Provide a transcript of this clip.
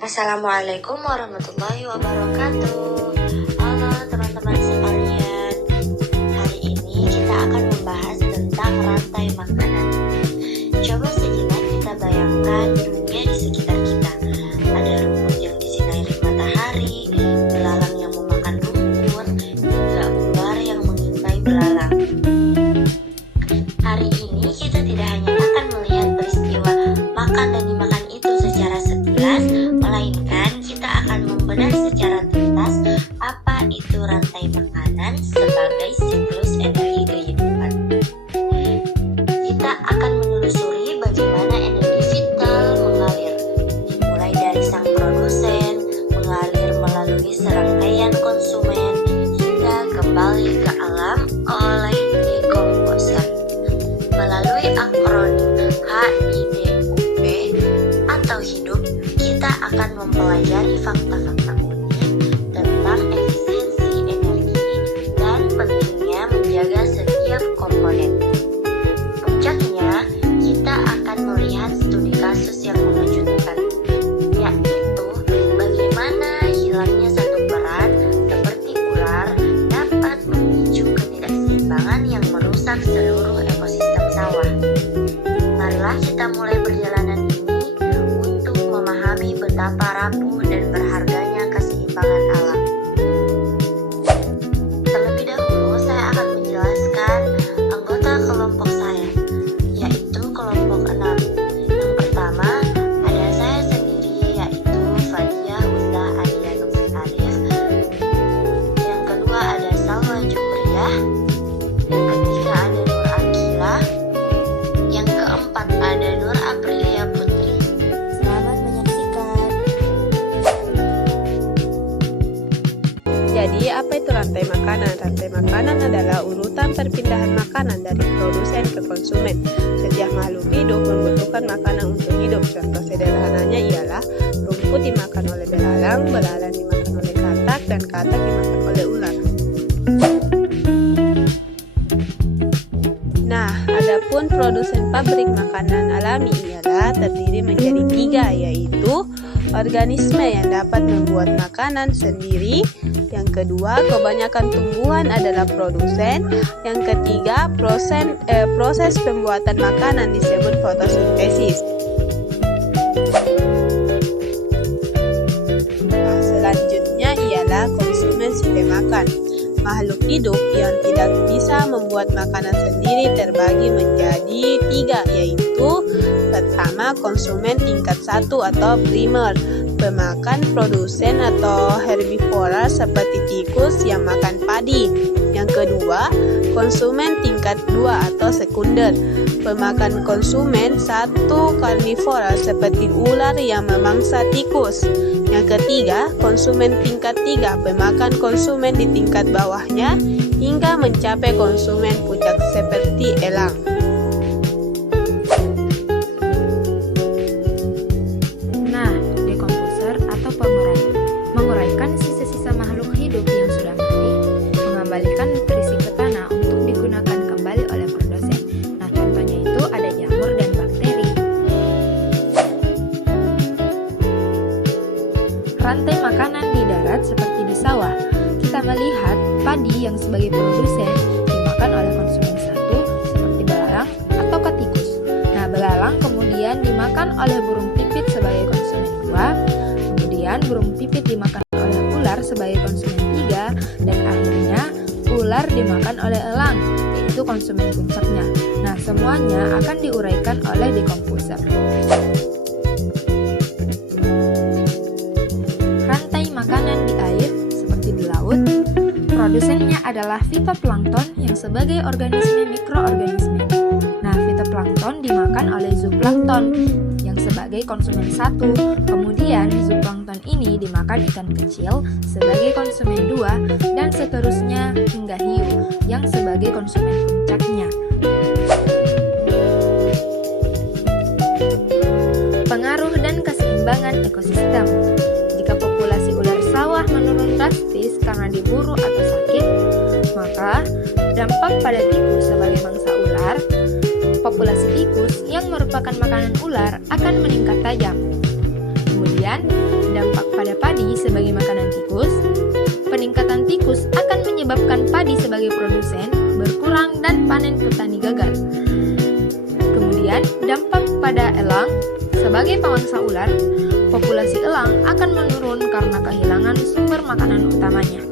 Assalamualaikum warahmatullahi wabarakatuh. Halo teman-teman sekalian. Hari ini kita akan membahas tentang rantai makanan. Coba sejenak kita bayangkan dunia di sekitar kita. Ada rumput yang disinari matahari, belalang yang memakan rumput, hingga ular yang mengintai belalang. Hari ini kita tidak hanya akan melihat peristiwa makan dan dimakan itu secara sekilas, melainkan kita akan membedah secara tuntas apa itu rantai makanan sebagai siklus energi kehidupan. Kita akan menelusuri bagaimana energi vital mengalir, dimulai dari sang produsen, mengalir melalui serangkaian konsumen, hingga kembali ke alam oleh dekomposer. Melalui akronim HIDUP atau hidup, kita akan mempelajari fakta-fakta unik tentang efisiensi energi dan pentingnya menjaga setiap komponen. Puncaknya, kita akan melihat studi kasus yang mengejutkan, yaitu bagaimana hilangnya satu peran seperti ular dapat memicu ketidakseimbangan yang merusak seluruh ekosistem sawah. Marilah kita mulai perjalanan ini untuk memahami betapa rapuh dan berharganya keseimbangan alam. Terlebih dahulu, saya akan menjelaskan anggota kelompok saya, yaitu kelompok 6. Yang pertama, ada saya sendiri, yaitu Fadiah Unda Adianus Arif. Yang kedua, ada Salwa Jubriyah. Yang ketiga, ada Nur Akila. Yang keempat, ada Nur Aprilia Putri. Selamat menyaksikan. Jadi, apa itu rantai makanan? Rantai makanan adalah urutan perpindahan makanan dari produsen ke konsumen. Setiap makhluk hidup membutuhkan makanan untuk hidup. Contoh sederhananya ialah rumput dimakan oleh belalang, belalang dimakan oleh katak, dan katak dimakan oleh ular. Nah, adapun produsen pabrik makanan alami ialah terdiri menjadi 3, yaitu organisme yang dapat membuat makanan sendiri. Yang kedua, kebanyakan tumbuhan adalah produsen. Yang ketiga, proses pembuatan makanan disebut fotosintesis. Nah, selanjutnya ialah konsumen si pemakan. Makhluk hidup yang tidak bisa membuat makanan sendiri terbagi menjadi 3, yaitu pertama, konsumen tingkat 1 atau primer, pemakan produsen atau herbivora seperti tikus yang makan padi. Yang kedua, konsumen tingkat 2 atau sekunder, pemakan konsumen 1 karnivora seperti ular yang memangsa tikus. Yang ketiga, konsumen tingkat 3, pemakan konsumen di tingkat bawahnya hingga mencapai konsumen puncak seperti elang. Nah, dekomposer atau pengurai menguraikan sisa-sisa makhluk hidup yang sudah mati, mengembalikan nutrisi ke tanah untuk digunakan kembali oleh produsen. Nah, contohnya itu ada jamur dan bakteri. Rantai makanan di darat seperti di sawah, kita melihat padi yang sebagai produsen dimakan oleh konsumen 1 seperti belalang atau tikus. Nah, belalang kemudian dimakan oleh burung pipit sebagai konsumen 2, kemudian burung pipit dimakan oleh ular sebagai konsumen 3, dan akhirnya ular dimakan oleh elang, yaitu konsumen puncaknya. Nah, semuanya akan diuraikan oleh dekomposer. Rantai makanan di air seperti di laut, produsennya adalah fitoplankton yang sebagai organisme mikroorganisme. Nah, fitoplankton dimakan oleh zooplankton yang sebagai konsumen 1, kemudian zooplankton ini dimakan ikan kecil sebagai konsumen 2, dan seterusnya hingga hiu yang sebagai konsumen puncaknya. Pengaruh dan keseimbangan ekosistem. Jika populasi ular sawah menurun drastis karena diburu atau sakit, maka dampak pada tikus sebagai mangsa ular, populasi tikus yang merupakan makanan ular akan meningkat tajam. Kemudian Kemudian, dampak pada padi sebagai makanan tikus. Peningkatan tikus akan menyebabkan padi sebagai produsen berkurang dan panen petani gagal. Kemudian, dampak pada elang sebagai pamangsa ular. Populasi elang akan menurun karena kehilangan sumber makanan utamanya.